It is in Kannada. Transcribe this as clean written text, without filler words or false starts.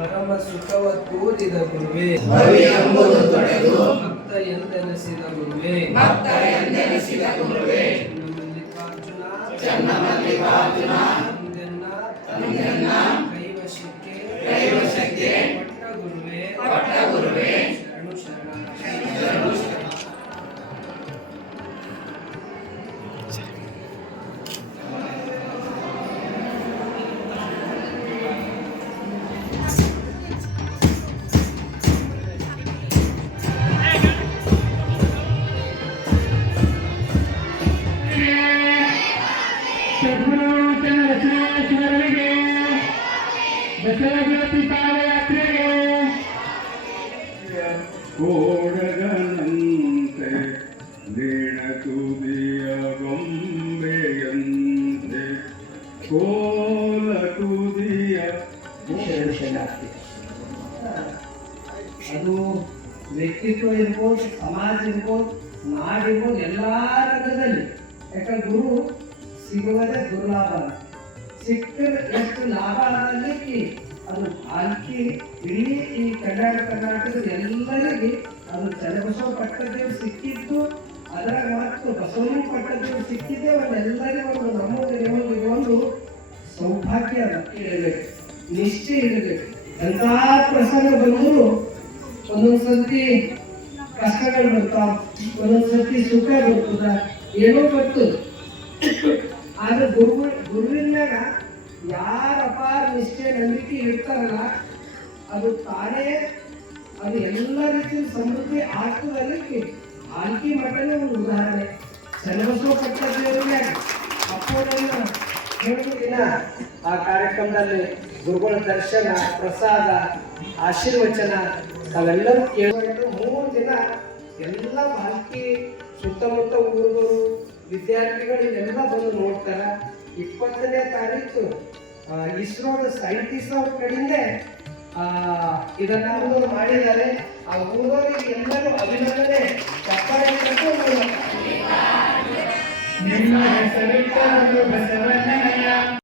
ಪರಮ ಸುಖವ ತೋರಿದ ಗುರುವೇ ಭಕ್ತ ಎಂದೆನಿಸಿದ ಗುರುವೇ ಚನ್ನಮಲ್ಲಿಕಾರ್ಜುನ ಕೈವಶಕ್ಕೆ ಪಟ್ಟ ಗುರುವೇ ಶರಣು ಬಸವಜ್ಯೋತಿ ಪಾದಯಾತ್ರೆಗೆ ಕೋಡಗನಂತೆ ನೇಣತುದಿಯ ಗೊಂಬೆಯಂತೆ ಕೋಲ ತುದಿಯ ಅದು ವ್ಯಕ್ತಿತ್ವ ಇರ್ಬೋದು, ಸಮಾಜ ಇರ್ಬೋದು, ನಾಡಿರ್ಬೋದು, ಎಲ್ಲ ರಂಗದಲ್ಲಿ. ಯಾಕಂದ್ರೆ ಗುರು ಸಿಗುವುದೇ ದುರ್ಲಾಭ. ಸಿಕ್ಕರೆ ಎಷ್ಟು ಲಾಭ ಅನ್ನಲಿಕ್ಕೆ ಅದು ಆಲ್ಕಿ ಇಡೀ ಈ ಕರ್ನಾಟಕದ ಎಲ್ಲರಿಗೆ ಅದು ಚನ್ನಬಸವ ಪಟ್ಟದೇವ್ರು ಸಿಕ್ಕಿದ್ದು. ಅದರಾಗ ಮತ್ತು ಬಸವನ ಪಟ್ಟದೇವ್ರು ಸಿಕ್ಕಿದ್ದೇ ಅವನ್ನೆಲ್ಲರಿಗೂ ಒಂದು ನಮಗೆ ಒಂದು ಸೌಭಾಗ್ಯ ಇರಬೇಕು, ನಿಷ್ಠೆ ಇರಬೇಕು. ಎಂಥ ಪ್ರಸಂಗ ಬಂದರೂ ಒಂದೊಂದ್ಸತಿ ಕಷ್ಟಗಳು ಬರ್ತಾವ, ಒಂದೊಂದ್ಸತಿ ಸುಖ ಬರ್ತದ, ಏನೋ ಬರ್ತದ. ಆದ್ರೆ ಗುರುವಿನಾಗ ಯಾರ ಅಪಾರ ನಿಷ್ಠೆ ನಂಬಿಕೆ ಇರ್ತಾರಲ್ಲ, ಅದು ತಾನೇ ಅದು ಎಲ್ಲ ರೀತಿಯ ಸಮೃದ್ಧಿ ಆಗ್ತದಕ್ಕೆ ಆಲ್ಕಿ ಮಠನೇ ಒಂದು ಉದಾಹರಣೆ. ಚನ್ನಬಸವ ಪಟ್ಟದೇವರಿಗೆ ಅಪ್ಪೋದನ್ನ ಹೇಳುವುದಿಲ್ಲ. ಆ ಕಾರ್ಯಕ್ರಮದಲ್ಲಿ ಗುರುಗಳ ದರ್ಶನ, ಪ್ರಸಾದ, ಆಶೀರ್ವಚನ ಅವೆಲ್ಲರೂ ಕೇಳಬೇಕು. 3 ದಿನ ಎಲ್ಲ ಬಾಲ್ಕಿ ಸುತ್ತಮುತ್ತ ಊರುಗಳು ವಿದ್ಯಾರ್ಥಿಗಳು ಇದೆಲ್ಲ ಬಂದು ನೋಡ್ತಾರೆ. 20ನೇ ತಾರೀಕು ಇಸ್ರೋದ ಸೈಂಟಿಸ್ಟ್ ಅವ್ರ ಕಡೆಯಿಂದ ಇದನ್ನ ಮಾಡಿದ್ದಾರೆ. ಆ ಊರವರಿಗೆ ಎಲ್ಲರೂ ಅಭಿನಂದನೆ, ಚಪ್ಪಾಳೆ.